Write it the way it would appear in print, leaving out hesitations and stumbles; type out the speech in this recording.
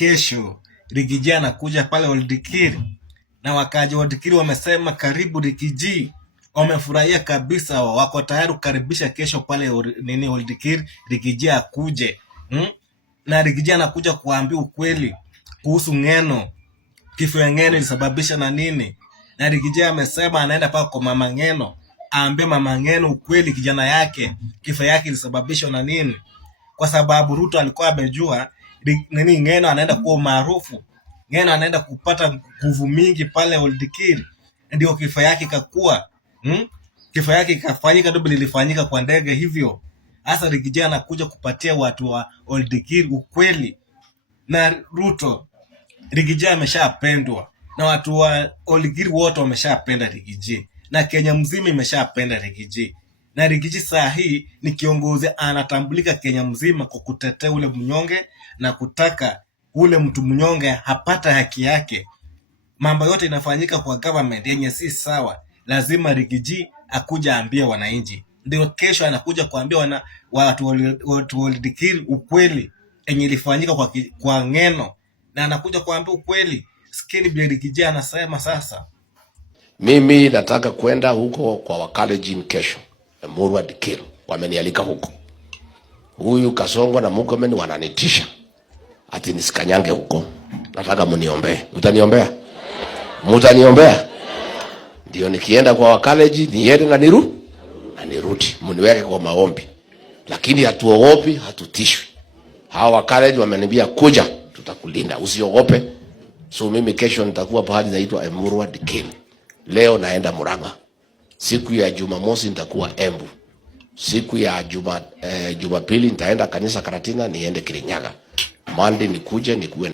kesho Rigiji anakuja pale Old Kiri, na wakaji wa Old Kiri wamesema karibu Rigiji, wamefurahia kabisa, wako tayari kukaribisha kesho pale Old Kiri Rigiji akuje. Na Rigiji anakuja kuambia ukweli kuhusu Ng'eno, kifo ya Ng'eno ilisababisha na nini. Na Rigiji amesema anaenda paka kwa mama Ng'eno, aambie mama Ng'eno ukweli, kijana yake kifo yake ilisababishwa na nini, kwa sababu Ruto alikuwa amejua nini Ng'eno anaenda kuwa maarufu, Ng'eno anaenda kupata nguvu mingi pale Old Kiri, ndio kifo yake ikakua. Kifo yake ikafanyika ndio ilifanyika kwa ndege hivyo. Hasa Rigiji anakuja kupatia watu wa Old Kiri ukweli. Na Ruto, Rigiji ameshapendwa na watu wa Old Kiri wote wameshapenda Rigiji, na Kenya mzima imeshapenda Rigiji. Na Rigiji saa hii ni kiongozi anatambulika Kenya mzima kwa kutetea ule mnyonge na kutaka ule mtu mnyonge hapata haki yake. Mambo yote inafanyika kwa government yenye si sawa, lazima Rigiji akuja ambia wananchi. Ndio kesho anakuja kuambia watu Old Kiri ukweli yenye ilifanyika kwa Ng'eno, na anakuja kuambia ukweli. Sikini bila Rigiji anasema sasa. Mimi nataka kwenda huko kwa Wakalenjin kesho. Emurua Dikir wamenialika huko. Huyu Kasongo na Murkomen wananitisha ati nisikanyange huko. Nataka mniombee. Utaniombea? Mtaniombea? Ndio nikienda kwa Wakalenjin niende na nirudi. Mniweke kwa maombi. Lakini hatuogopi, hatutishwi. Hawa Wakalenjin wameniambia kuja, tutakulinda, usiogope. So mimi kesho nitakuwa pahali inaitwa Emurua Dikir. Leo naenda Murang'a. Siku ya Jumamosi nitakuwa Embu. Siku ya Jumapili nitaenda kanisa Karatina, niende Kirinyaga. Monday nikuje nikuwe